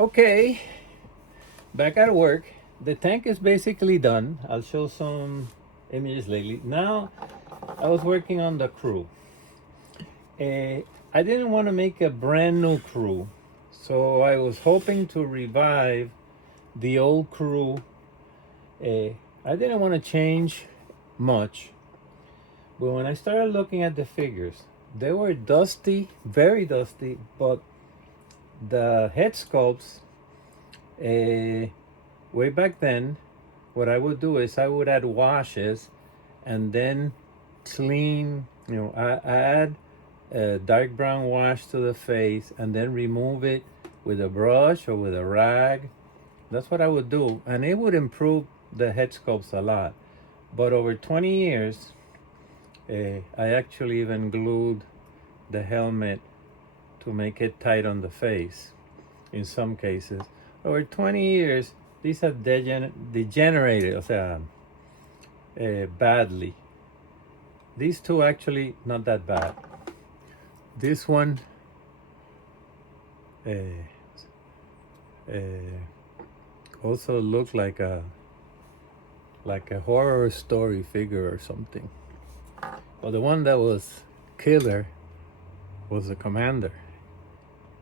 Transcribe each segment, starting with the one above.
Okay, back at work. The tank is basically done. I'll show some images lately. Now, I was working on the crew. I didn't want to make a brand new crew, so I was hoping to revive the old crew. I didn't want to change much, but when I started looking at the figures, they were dusty, very dusty, but the head sculpts, way back then, what I would do is I would add washes and then clean, I add a dark brown wash to the face and then remove it with a brush or with a rag. That's what I would do, and it would improve the head sculpts a lot. But over 20 years, I actually even glued the helmet to make it tight on the face in some cases. Over 20 years, these have degenerated, o sea, badly. These two actually not that bad. This one also looked like a horror story figure or something. Well, the one that was killer was the commander.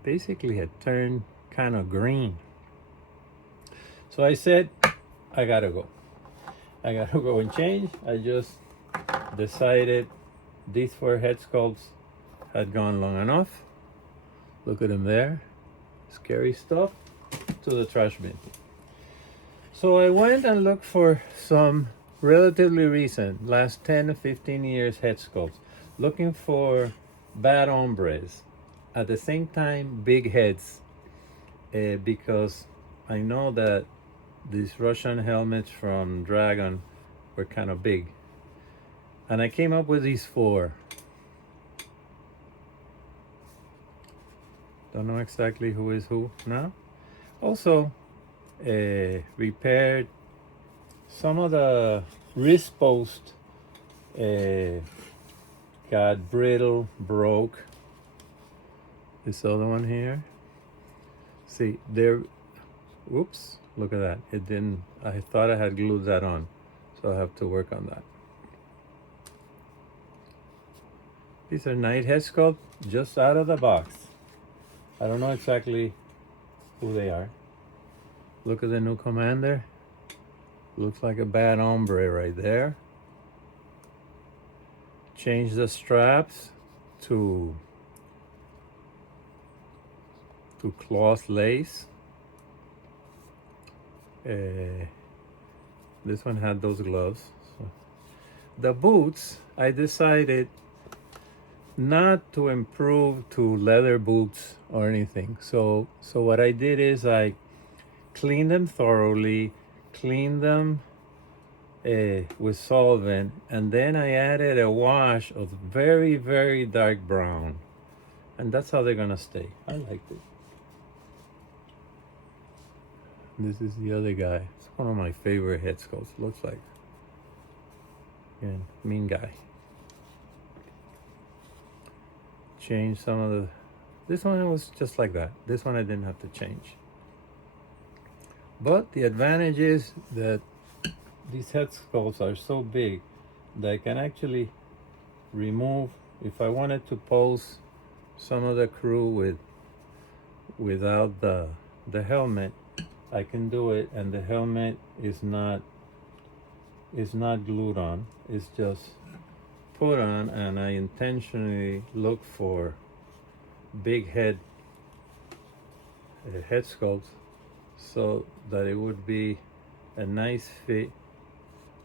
Basically had turned kind of green. So I said, I gotta go and change. I just decided these 4 head sculpts had gone long enough. Look at them there. Scary stuff. To the trash bin. So I went and looked for some relatively recent, last 10 to 15 years head sculpts, looking for bad hombres. At the same time, big heads, because I know that these Russian helmets from Dragon were kind of big. And I came up with these 4. Don't know exactly who is who now. Also, repaired some of the wrist post, got brittle, broke. This other one here. See, there, whoops, look at that. It didn't, I thought I had glued that on, so I have to work on that. These are Knight head sculpt just out of the box. I don't know exactly who they are. Look at the new commander. Looks like a bad hombre right there. Change the straps to cloth lace. This one had those gloves. So. The boots, I decided not to improve to leather boots or anything. So what I did is I cleaned them thoroughly, cleaned them with solvent, and then I added a wash of very, very dark brown. And that's how they're gonna stay. I liked it. This is the other guy. It's one of my favorite head sculpts. Looks like, yeah, mean guy. Change some of the, this one was just like that. This one I didn't have to change. But the advantage is that these head sculpts are so big that I can actually remove, if I wanted to pose some of the crew without the helmet, I can do it, and the helmet is not glued on. It's just put on, and I intentionally look for big head sculpts so that it would be a nice fit,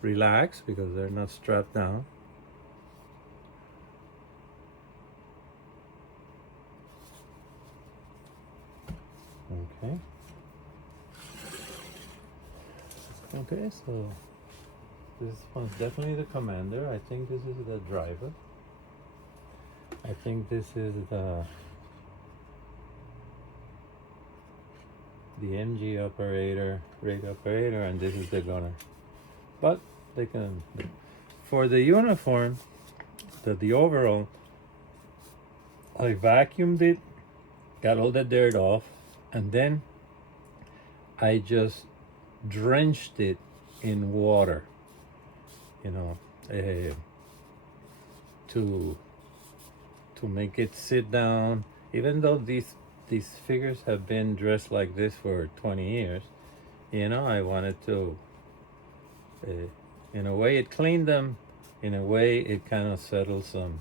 relaxed because they're not strapped down. Okay. Okay, so this one's definitely the commander. I think this is the driver. I think this is the MG operator, rig operator, and this is the gunner. But they can, for the uniform, the overall, I vacuumed it, got all the dirt off, and then I just drenched it in water, you know, to make it sit down. Even though these figures have been dressed like this for 20 years, you know, I wanted to, in a way it cleaned them, in a way it kind of settles them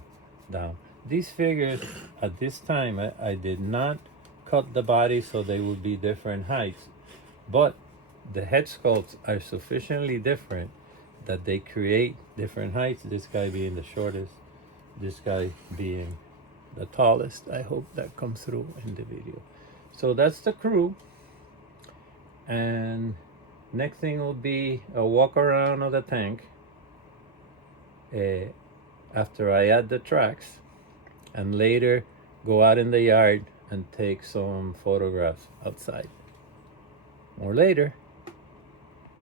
down. These figures at this time, I did not cut the body so they would be different heights, but the head sculpts are sufficiently different that they create different heights, this guy being the shortest, this guy being the tallest. I hope that comes through in the video. So that's the crew, and next thing will be a walk around of the tank after I add the tracks, and later go out in the yard and take some photographs outside. More later.